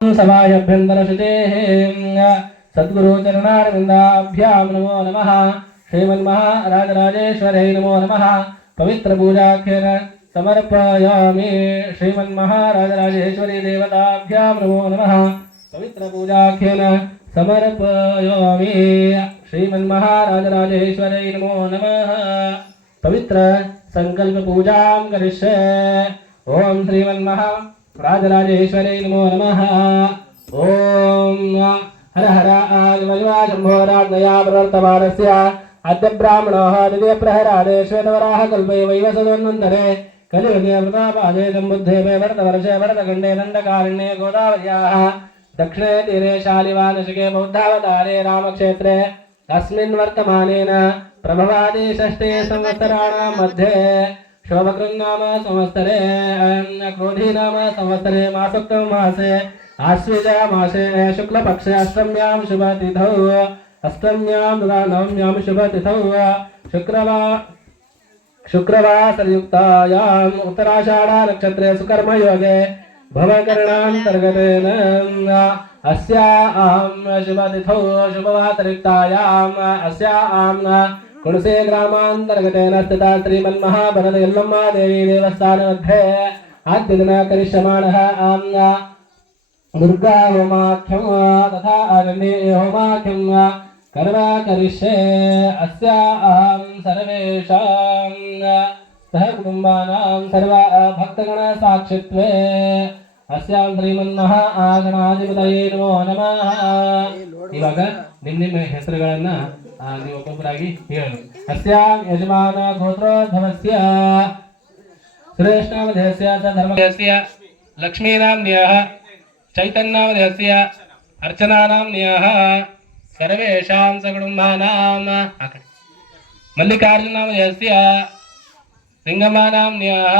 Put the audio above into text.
सभाभ्यन्तरशुचेः सद्गुरुचरणारविन्दाभ्यां नमो नमः। श्रीमन्महाराजराजेश्वरै नमो नमः। पवित्रपूजाख्येन समर्पयामि। श्रीमन्महाराजराजेश्वरी देवताभ्यां नमो नमः। पवित्रपूजाख्येन समर्पयामि। श्रीमन्महाराजराजेश्वरै नमो नमः। पवित्र संकल्पपूजां करिष्ये। ओम श्रीमन्महाराजराजेश्वरै नमो नमः। ओम हर हर आदिमयुवाशम्भोराज्ञया प्रवर्तमानस्य अद्य ब्राह्मणः द्वितीयप्रहरादे श्वेतवराह कल्पे वैवस्वतोन्वन्तरे कलियुगे प्रतापादे सम्बुद्धे वर्तवर्षे वरदखण्डे दण्डकारण्ये गोदावर्याः दक्षिणे तीरे शालिवानशिके बौद्धावतारे रामक्षेत्रे अस्मिन् वर्तमानेन प्रभवादि षष्ठे संवत्सराणां मध्ये शोभकृन्नाम संवत्सरे क्रोधी नाम संवत्सरे मासोक्तम मासे आश्वेज मासे शुक्लपक्षे अष्टम्यां शुभतिथौ अष्टम्यां तथा नवम्यां शुभतिथौ शुक्रवासरयुक्तायाम् उत्तराषाढा नक्षत्रे सुकर्मयोगे भवकरणान्तर्गतेन अस्यां शुभतिथौ शुभवासरयुक्तायाम् अस्यां कुणसे ग्रामान्तर्गतेन स्थिता श्रीमन्महाभरत यल्लम्मा देवी देवस्थानमध्ये आद्यदिन करिष्यमाणः दुर्गा होमाख्यं तथा आगण्ये होमाख्यं कर्म करिष्ये। अस्यां सर्वेषां सहकुटुम्बानां सर्व भक्तगणसाक्षित्वे अस्यां ಶ್ರೀಮನ್ಮಹಾಗಣಾಧಿಪತಯೇ ನಮೋ ನಮಃ. ಇವಾಗ ನಿಮ್ಮ ಹೆಸರುಗಳನ್ನ ನೀವು ಒಬ್ಬೊಬ್ಬರಾಗಿ ಹೇಳೋಣ. अस्यां ಯಜಮಾನ ಗೋತ್ರೋದ್ಭವಸ್ಯ ಸುರೇಶನಾಮಧೇಯಸ್ಯ ಧರ್ಮಧೇಯಸ್ಯ ಲಕ್ಷ್ಮೀನಾಮ್ನ್ಯಃ ಚೈತನ್ಯನಾಮಧೇಯಸ್ಯ ಅರ್ಚನಾನಾಮ್ನ್ಯಃ ಸರ್ವೇಷಾಂ ಸಕುಟುಂಬಾನಾಂ ಮಲ್ಲಿಕಾರ್ಜುನನಾಮಧೇಯಸ್ಯ ಲಿಂಗಮ್ಮನಾಮ್ನ್ಯಃ